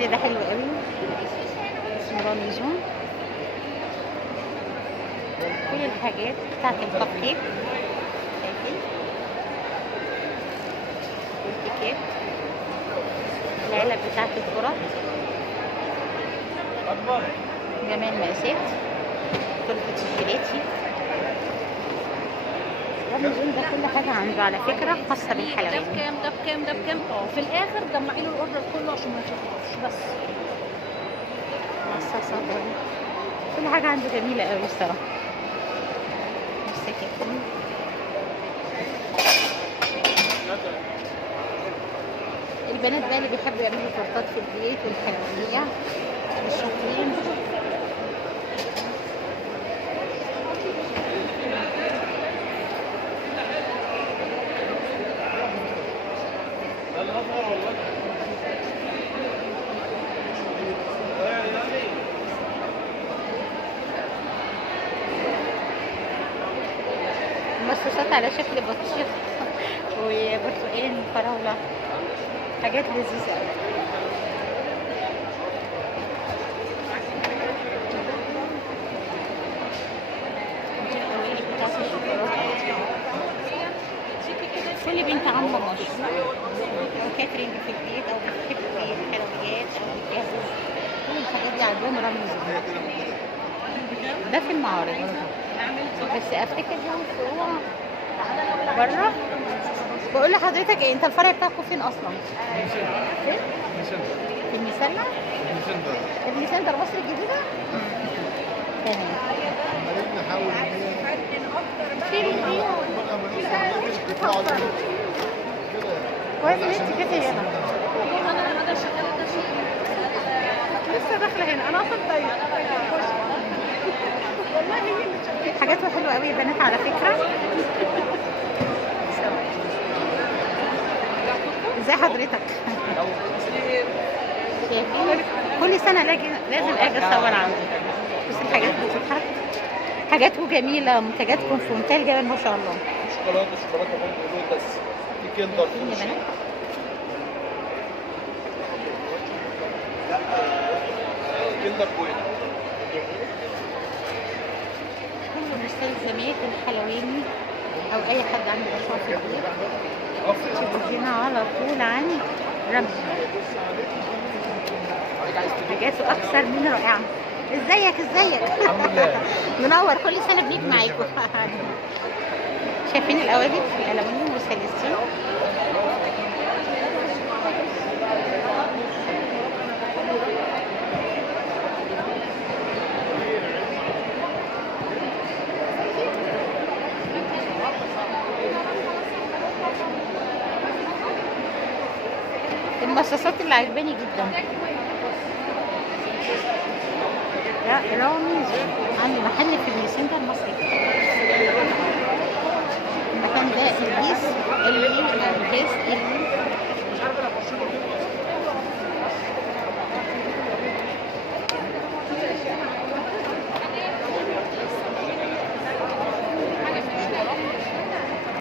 المحل ده حلو قوي، اسمه راميزون. كل الحاجات بتاعت الكب كيك، شايفين والكيكات، العلب بتاعت الكرة، جمال مقاسات، تورته الشوكولاتي. راميزون ده كل حاجة عنده على فكرة خاصة بالحلويات. ده بكام ده بكام ده بكام؟ في الاخر جمعي له الاوردر كله عشان ما يشوفوش بس. مصاصات كل حاجة عنده جميلة قوي الصراحة. البنات بقى اللي بيحبوا يعملوا تورتات في البيت والحلويات الشاطرين. مصاصات على شكل بطيخ وبرتقال وفراولة، حاجات لذيذة قوي. كل بنت عاملة مشروع أو كاترينج في البيت أو بتحب الحلويات أو بتجهز، كل الحاجات دي عندهم رمز. ده في المعارض بس أفتكر هو بره. بقول لحضرتك ايه، انت الفرع بتاعكم فين اصلا؟ فين؟ في المسلة؟ ابن سندر مصر الجديدة؟ تمام. نحاول كويس ان انت جيتي هنا. لسه داخله هنا، انا اصلا طيب والله هي اللي حاجاته حلوه قوي يا بنات على فكره. ازي حضرتك؟ شايفين كل سنه لازم اجي اصور عنده. بس الحاجات بتضحك، حاجاته جميله، منتجاتكم في منتهى الجمال ما شاء الله. شوكولاته برضه بس في كندر يا بنات كندر بوينت. كل مستلزمات الحلواني او اي حد عنده مشروع في البيت تيجي هنا على طول عند رمزي. حاجاته اكثر من رائعه. ازيك؟ الحمد لله. منور، كل سنه بنيجي معاكم. شايفين القوالب الالومنيوم والسليستين. المصاصات اللي عجباني جدا رامي عنده محل في الميسندر المصري. المكان ده البيس اللي